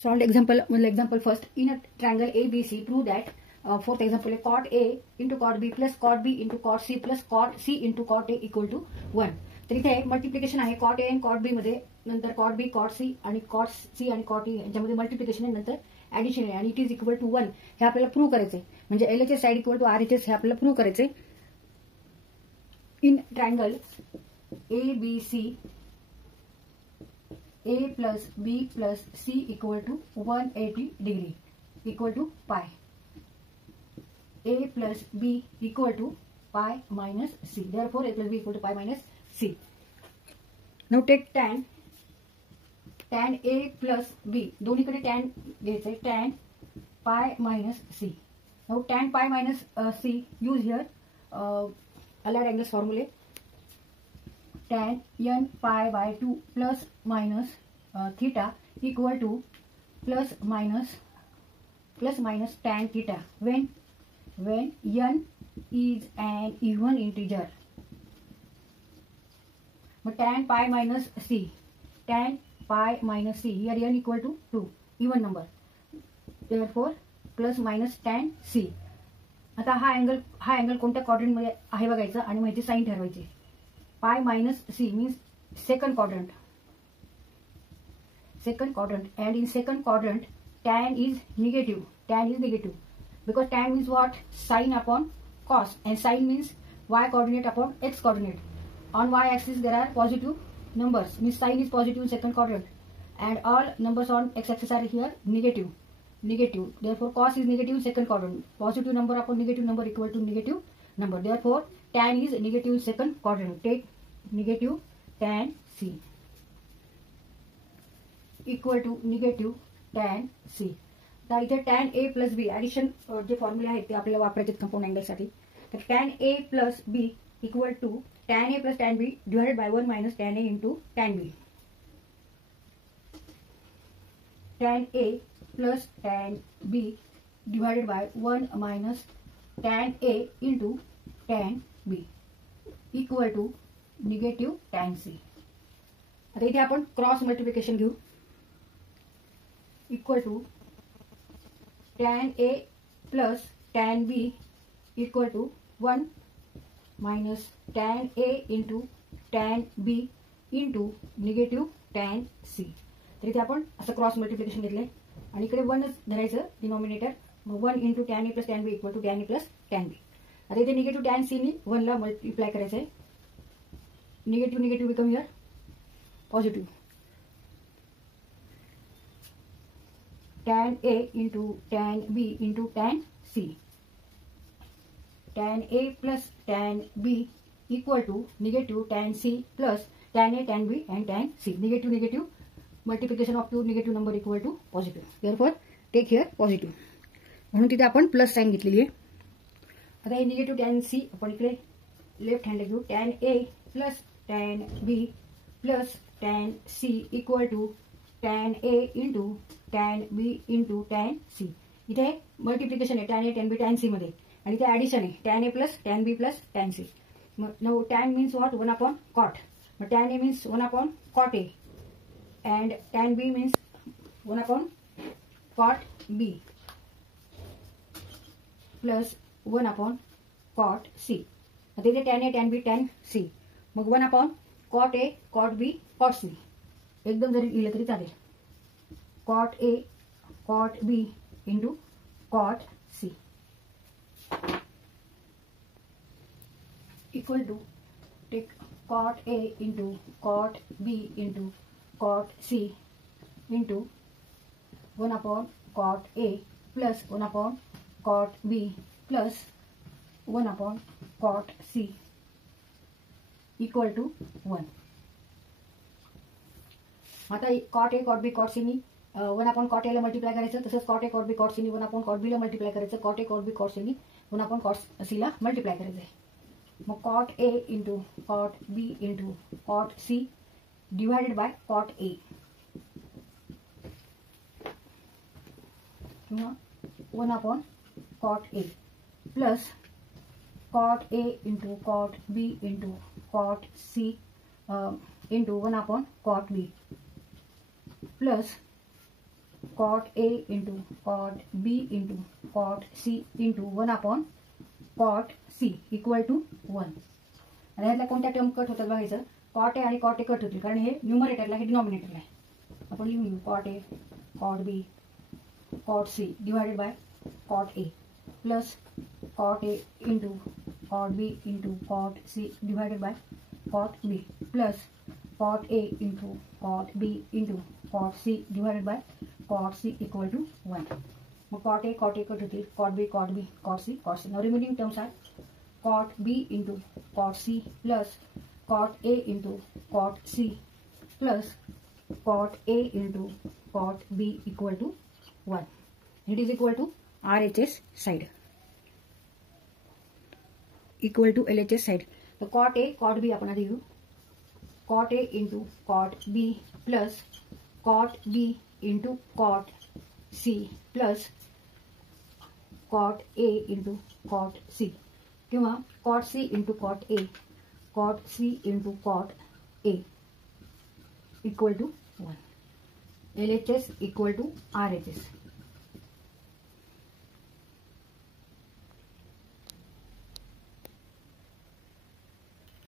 Solved example first. In a triangle ABC, prove that fourth example cot A into cot B plus cot B into cot C plus cot C into cot A equal to 1. तर इथे multiplication आहे cot A आणि cot B मध्ये, नंतर cot B cot C आणि cot C आणि cot E यांच्यामध्ये multiplication आहे, नंतर ऍडिशन आहे आणि इट इज इक्वल टू 1 हे आपल्याला प्रूव्ह करायचंय. म्हणजे LHS side equal to RHS हे आपल्याला प्रूव्ह करायचंय. In triangle ABC A plus B plus C equal to 180 degree equal to pi. A plus B equal to pi minus C. Therefore, A plus B equal to pi minus C. Now take tan A plus B. दोन्हीकडे tan घ्यायचे, tan pi minus C. Now tan pi minus C use here allied angles formula. Tan n pi by 2 plus minus theta equal to plus minus tan theta when n is an even integer. But tan pi minus C here n equal to 2 even number. Therefore plus minus tan C. आता हा angle कोणत्या quadrant मध्ये आहे बघायचं आणि माहिती sign ठरवायची. Pi minus C means second quadrant, and in second quadrant tan is negative, because tan means what? Sine upon cos, and sine means y coordinate upon x coordinate. On y axis there are positive numbers, means sine is positive in second quadrant, and all numbers on x axis are here negative. Therefore cos is negative in second quadrant. Positive number upon negative number equal to negative number. Therefore tan is negative in second quadrant. Take negative tan C equal to negative tan C. तर इथे tan A plus B addition जे फॉर्म्युले आहेत ते आपल्याला वापरायचे compound angle साठी. तर tan A plus B equal to tan A plus tan B divided by 1 minus tan A into tan B. tan A plus tan B divided by 1 minus tan A into tan B equal to negative tan C. आता इथे आपण cross multiplication घेऊ. Equal to tan A plus tan B equal to 1 minus tan A into tan B into negative tan C. तर इथे आपण असं cross multiplication घेतले आणि इकडे 1 धरायचं डिनॉमिनेटर. मग 1 into tan A plus tan B equal to tan A plus tan B. आता इथे निगेटिव्ह tan C नी 1 ला मल्टिप्लाय करायचं आहे. Negative become here positive. tan A into tan B into tan C. tan A plus tan B equal to negative tan C plus tan A, tan B and tan C. Negative multiplication of two negative number equal to positive. Therefore take here positive. म्हणून तिथे आपण plus sign घेतलेली आहे. आता हे negative tan C आपण इकडे left hand घेऊ. tan A plus tan B plus tan C equal to tan A into tan B into tan C. इथे मल्टिप्लिकेशन आहे tan A tan B tan C मध्ये आणि इथे ऍडिशन आहे tan A plus tan B plus tan C. Now tan means what? 1 upon cot. Now tan A means 1 upon cot A and tan B means 1 upon cot B plus 1 upon cot C. आता इथे tan A tan B tan C. मग 1 upon cot A cot B cot C. एकदम जरी लिहिलं तरी चालेल. cot A cot B into cot C equal to take cot A into cot B into cot C into 1 upon cot A plus 1 upon cot B plus 1 upon cot C equal to 1. आता cot A cot B cot C नी 1 upon cot A ला multiply करायचं. तसंच cot A cot B cot C नी 1 upon cot B ला multiply करायचं. cot A cot B cot C नी 1 upon cot C ला मल्टिप्लाय करायचं. मग cot A into cot B into cot C divided by cot A किंवा 1 upon cot A plus cot A into cot B into cot C into 1 upon cot B plus cot A into cot B into cot C into 1 upon cot C equal to 1. आणि ह्यातल्या कोणत्या term cut होतात बघायचं. Cot A आणि cot A cut होतील कारण हे न्यूमरेटरला हे डिनॉमिनेटरला आहे. आपण लिहून घेऊ cot A cot B cot C divided by cot A plus cot A into cot B into cot C divided by cot B plus cot A into cot B into cot C divided by cot C equal to 1. मग cot A cut होतील. Cot B cot C. Now remaining terms are cot B into cot C plus cot A into cot C plus cot A into cot B equal to 1. It is equal to RHS side equal to LHS side. तर cot A cot B आपण आधी घेऊ. Cot A into cot B plus cot B into cot C plus cot A into cot C किंवा cot C into cot A cot C into cot A equal to 1. LHS equal to RHS.